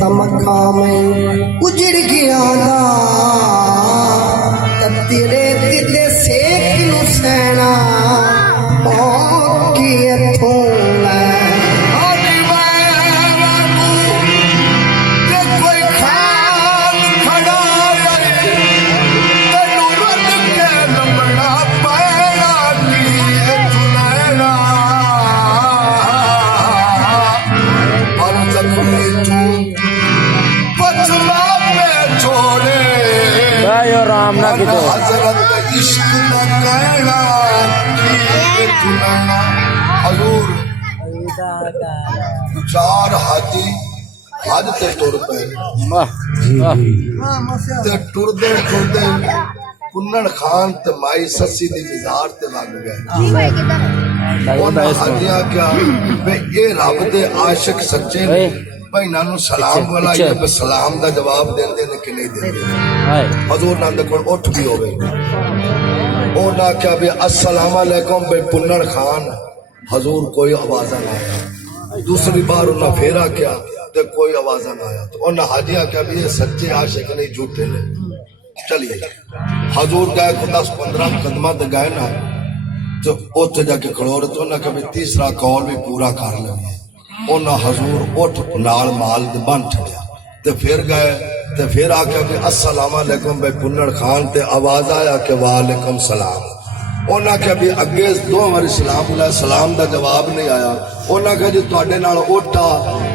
तमखा में उजड़ गया ना तेरे दिल सेक नू सैना की इथों राम ना कितो हजरत इश्क न कहना हजूर चार हाथी हज ते टुर पे ते टुरदे टुरदे कुन्नड़ खान ते माई सस्सी दी मिजार ते लग गए उन्हां हाजियां क्या वे ये रब दे आशिक सच्चे ने भाई नानू सलाम वाला ये सलाम दा जवाब देंदे ने कि नहीं देंदे हजूर नंद कोल उठ भी होवे ओ ना क्या भी अस्सलाम वालेकुम भाई पुन्नड़ खान हजूर कोई आवाज ना आया दूसरी बार उन्हें फेरा क्या तो कोई आवाज ना आया तो उन्हें हाजिया क्या भी ये सच्चे आशिक नहीं झूठे ने चलिए हजूर गए 10-15 कदम गए ना तो उत्थे जाके खड़ोरे तो उन्हें कभी तीसरा कौल भी पूरा कर लिया उन्हें हजूर उठ नाल माल बन छड़िया ते फिर गए ते फिर आख्या कि अस्सलाम वालेकुम भाई पुन्नड़ खान ते आवाज आया कि वालेकुम सलाम उन्हें आख्या भी अगे 2 बारी सलाम बुलाया सलाम का जवाब नहीं आया उन्हें आख्या जी तुहाडे नाल ओटा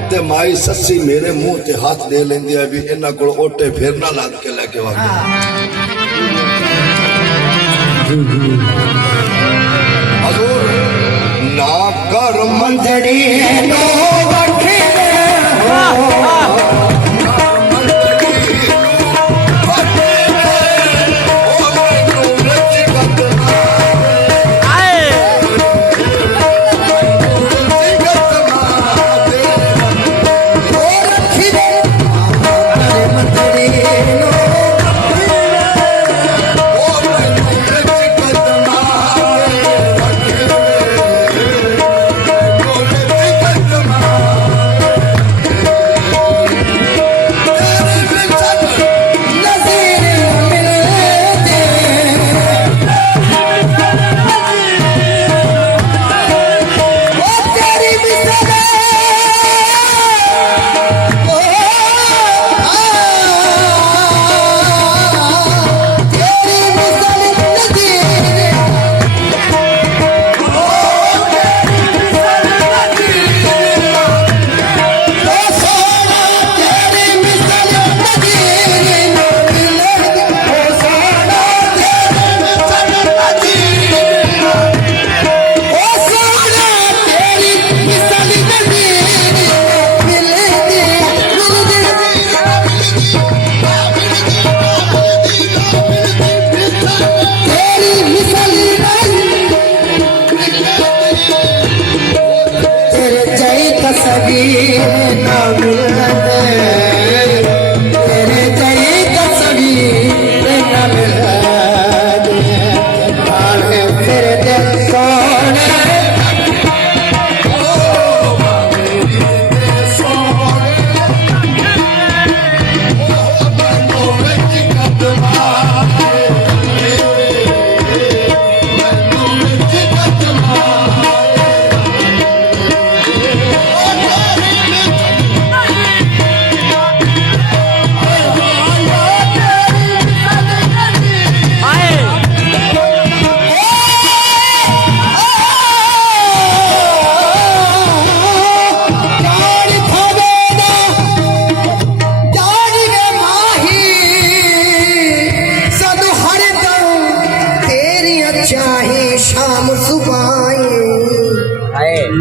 ते माई सस्सी मेरे मुंह ते हाथ दे लेंदी है भी इन्हां कोल ओटे फिर ना लद के लेके आ हजूर ना कर मंजड़ी नो वठे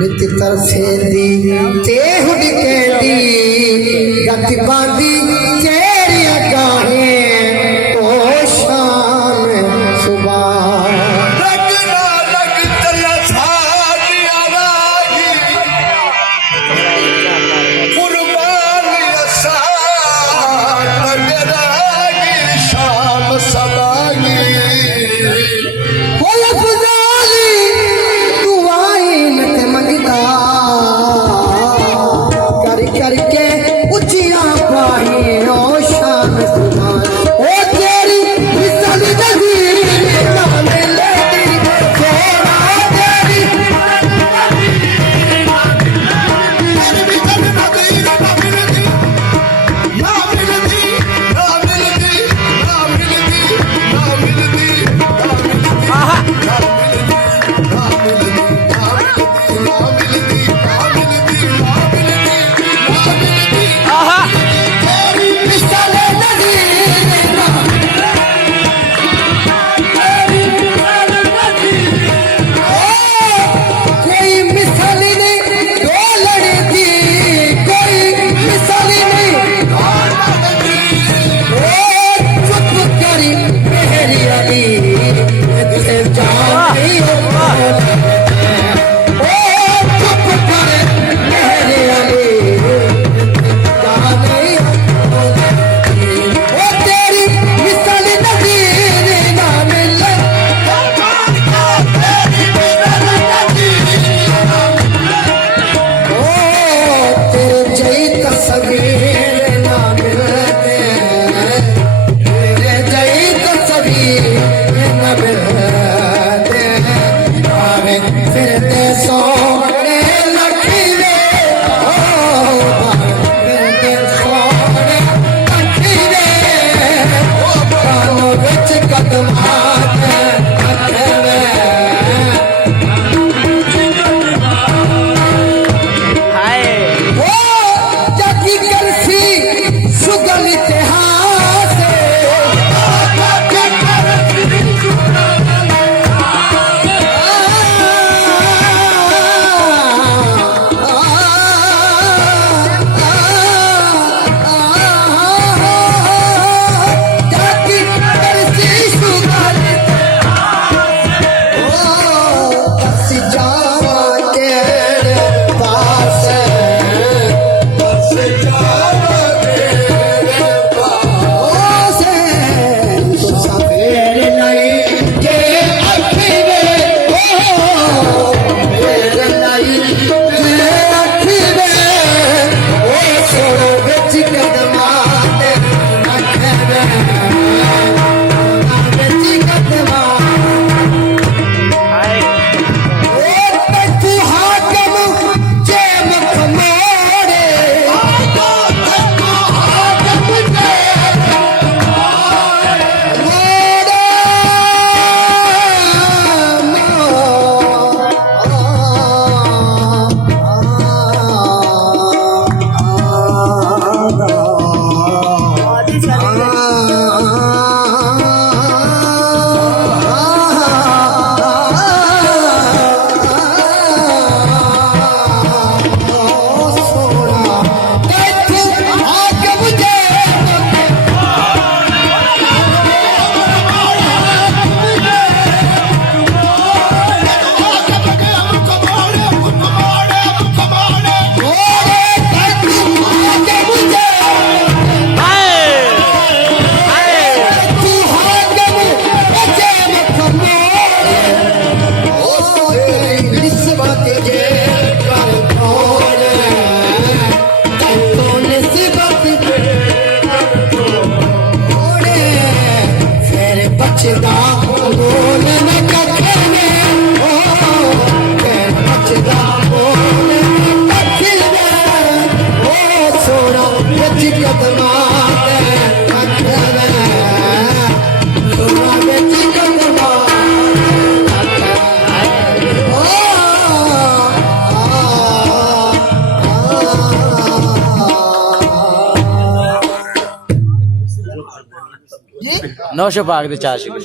नित तरफे दी ते हुड केडी गति बांदी तेरी गाहे ओ शाम सुबह लगना लग चला साडी आवाज़ी कुर्बान असा लगरागी शाम सबागी करके उचिया ओ तेरी मिसल नज़ीर ना मिलती सोना तेरी मिसल नज़ीर ना कोई मिसाल नहीं दो लड़ती कोई मिसाल नहीं ओ चुप करी मेरी अली तुझे जान नहीं हो ओ चुप कर मेरी अली जान नहीं हो ओ तेरी मिसाल नज़ीर ना मिले ओ तेरे जई तस्वीर ना मिलते तेरे जई तस्वीर ना मिलते आवे फिरते सोने लखीरे ओ फिरते सोने लखीरे ओ कानों विच कदमात अखवे ओ जाती करसी सुगल इतिहास जाती करसी सुगल ओ बस जावा तेरे पास नौशो पाक दे चार शिकले